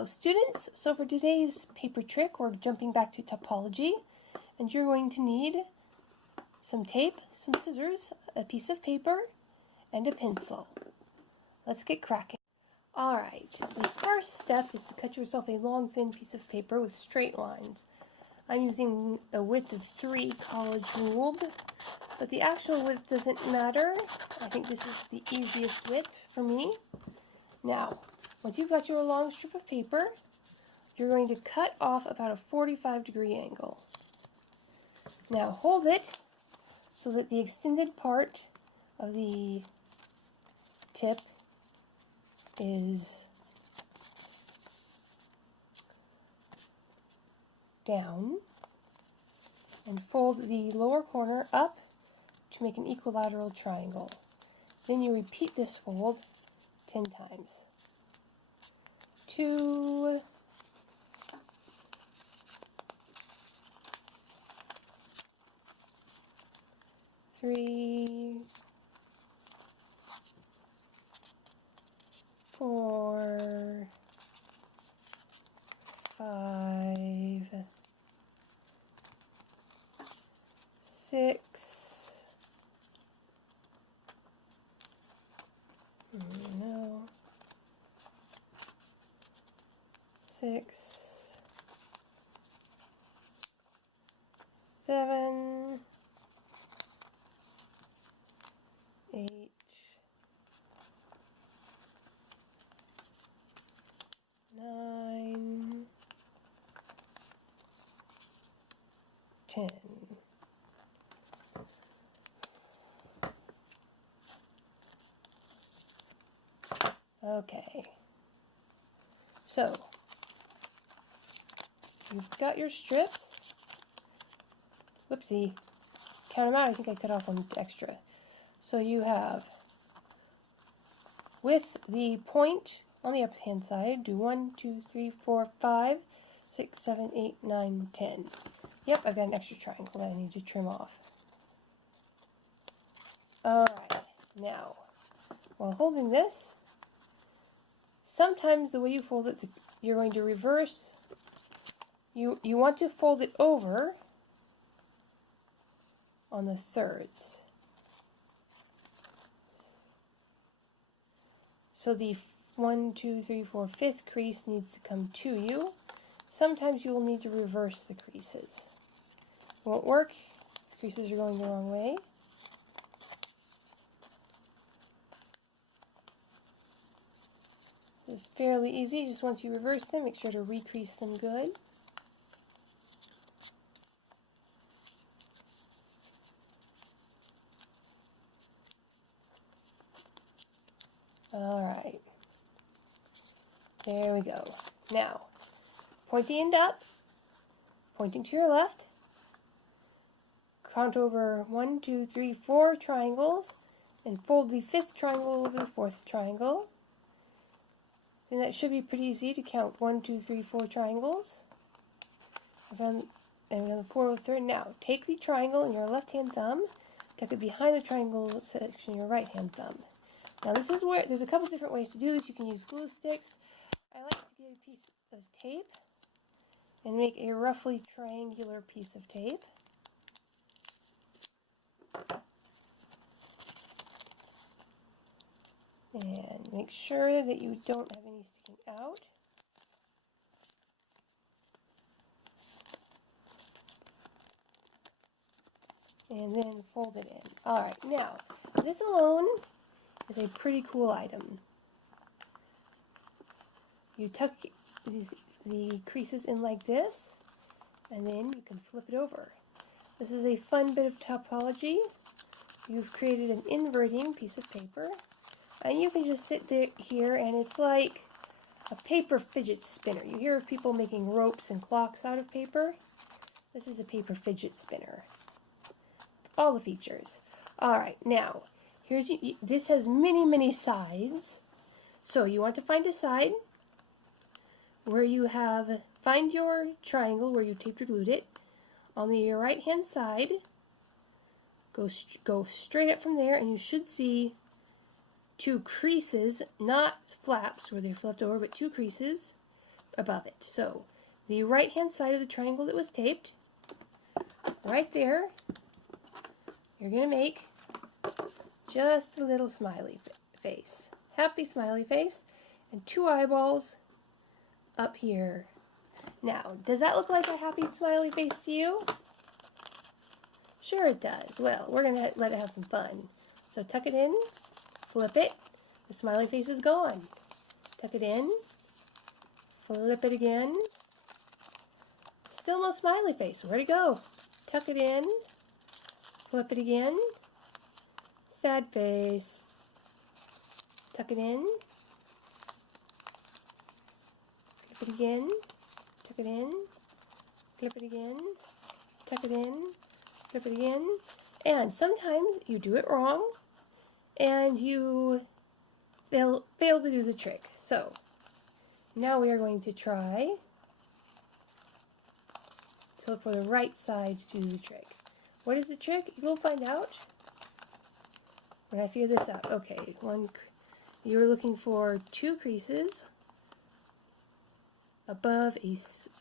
Hello students, so for today's paper trick we're jumping back to topology, and you're going to need some tape, some scissors, a piece of paper, and a pencil. Let's get cracking. Alright, the first step is to cut yourself a long thin piece of paper with straight lines. I'm using a width of 3 college ruled, but the actual width doesn't matter. I think this is the easiest width for me. Now, once you've got your long strip of paper, you're going to cut off about a 45-degree angle. Now hold it so that the extended part of the tip is down, and fold the lower corner up to make an equilateral triangle. Then you repeat this fold 10 times. 2, 3, 4, 5, 6, no, 6, 7, 8, 9, 10. Okay, so you've got your strips. Whoopsie, count them out. I think I cut off one extra. So you have, with the point on the left hand side, do 1, 2, 3, 4, 5, 6, 7, 8, 9, 10. Yep, I've got an extra triangle that I need to trim off. Alright, now, while holding this, sometimes the way you fold it, you're going to reverse. You want to fold it over on the thirds. So the 1, 2, 3, 4, 5th crease needs to come to you. Sometimes you will need to reverse the creases. It won't work. The creases are going the wrong way. It's fairly easy. Just once you reverse them, make sure to recrease them good. Alright, there we go. Now, point the end up, pointing to your left, count over 1, 2, 3, 4 triangles, and fold the 5th triangle over the 4th triangle. And that should be pretty easy to count 1, 2, 3, 4 triangles. And we're on the 4th, 3rd. Now, take the triangle in your left-hand thumb, tuck it behind the triangle section in your right-hand thumb. Now this is where, there's a couple different ways to do this. You can use glue sticks. I like to get a piece of tape and make a roughly triangular piece of tape. And make sure that you don't have any sticking out. And then fold it in. Alright, now, this alone is a pretty cool item. You tuck the creases in like this, and then you can flip it over. This is a fun bit of topology. You've created an inverting piece of paper, and you can just sit there here, and it's like a paper fidget spinner. You hear of people making ropes and clocks out of paper. This is a paper fidget spinner. All the features. Alright, now, this has many sides. So you want to find a side where you have, find your triangle where you taped or glued it. On your right hand side, go straight up from there, and you should see 2 creases, not flaps where they're flipped over, but 2 creases above it. So the right hand side of the triangle that was taped, right there, you're going to make just a little smiley face. Happy smiley face, and 2 eyeballs up here. Now, does that look like a happy smiley face to you? Sure it does. Well, we're going to let it have some fun. So tuck it in, flip it, the smiley face is gone. Tuck it in, flip it again. Still no smiley face. Where'd it go? Tuck it in, flip it again. Sad face. Tuck it in. Flip it again. Tuck it in. Flip it again. Tuck it in. Flip it again. And sometimes you do it wrong and you fail to do the trick. So now we are going to try to look for the right side to do the trick. What is the trick? You'll find out when I figure this out. Okay, you're looking for 2 creases above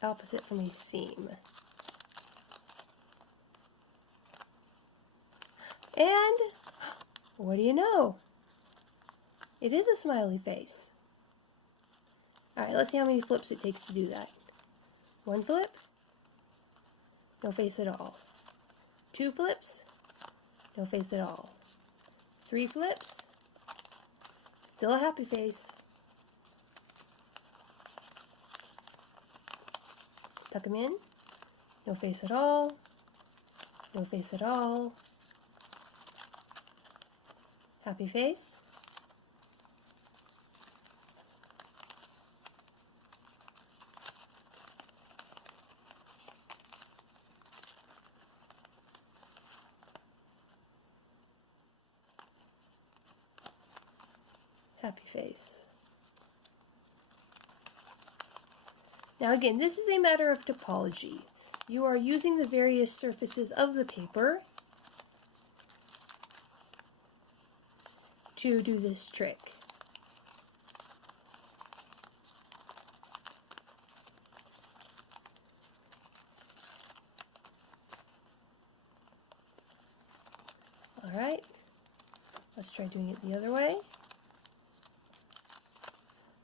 opposite from a seam. And what do you know? It is a smiley face. Alright, let's see how many flips it takes to do that. 1 flip, no face at all. 2 flips, no face at all. 3 flips, still a happy face. Tuck them in, no face at all, no face at all. Happy face. Happy face. Now again, this is a matter of topology. You are using the various surfaces of the paper to do this trick. Alright, let's try doing it the other way.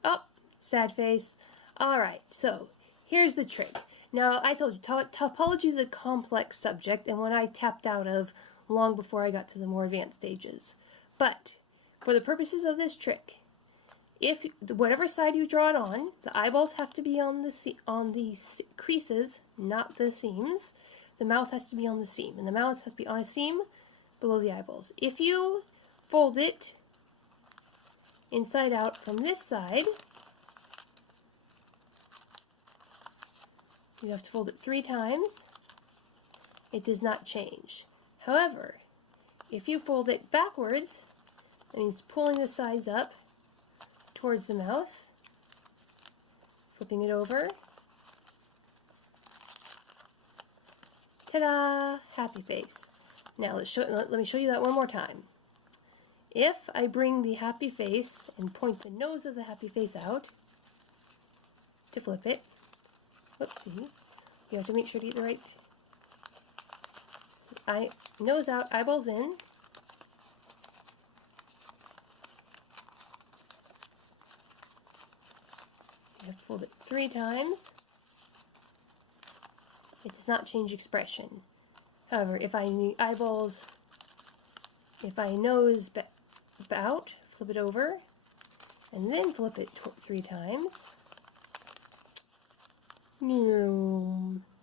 Oh, sad face. Alright, so here's the trick. Now, I told you, topology is a complex subject, and one I tapped out of long before I got to the more advanced stages. But for the purposes of this trick, if whatever side you draw it on, the eyeballs have to be on the creases, not the seams. The mouth has to be on the seam, and the mouth has to be on a seam below the eyeballs. If you fold it inside out from this side, you have to fold it 3 times. It does not change. However, if you fold it backwards, that means pulling the sides up towards the mouth, flipping it over. Ta-da! Happy face. Now let me show you that one more time. If I bring the happy face and point the nose of the happy face out to flip it, whoopsie, you have to make sure to get the right nose out, eyeballs in. You have to fold it 3 times. It does not change expression. However, if I need eyeballs, if I nose out, flip it over, and then flip it 3 times.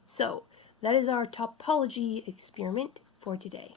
So, that is our topology experiment for today.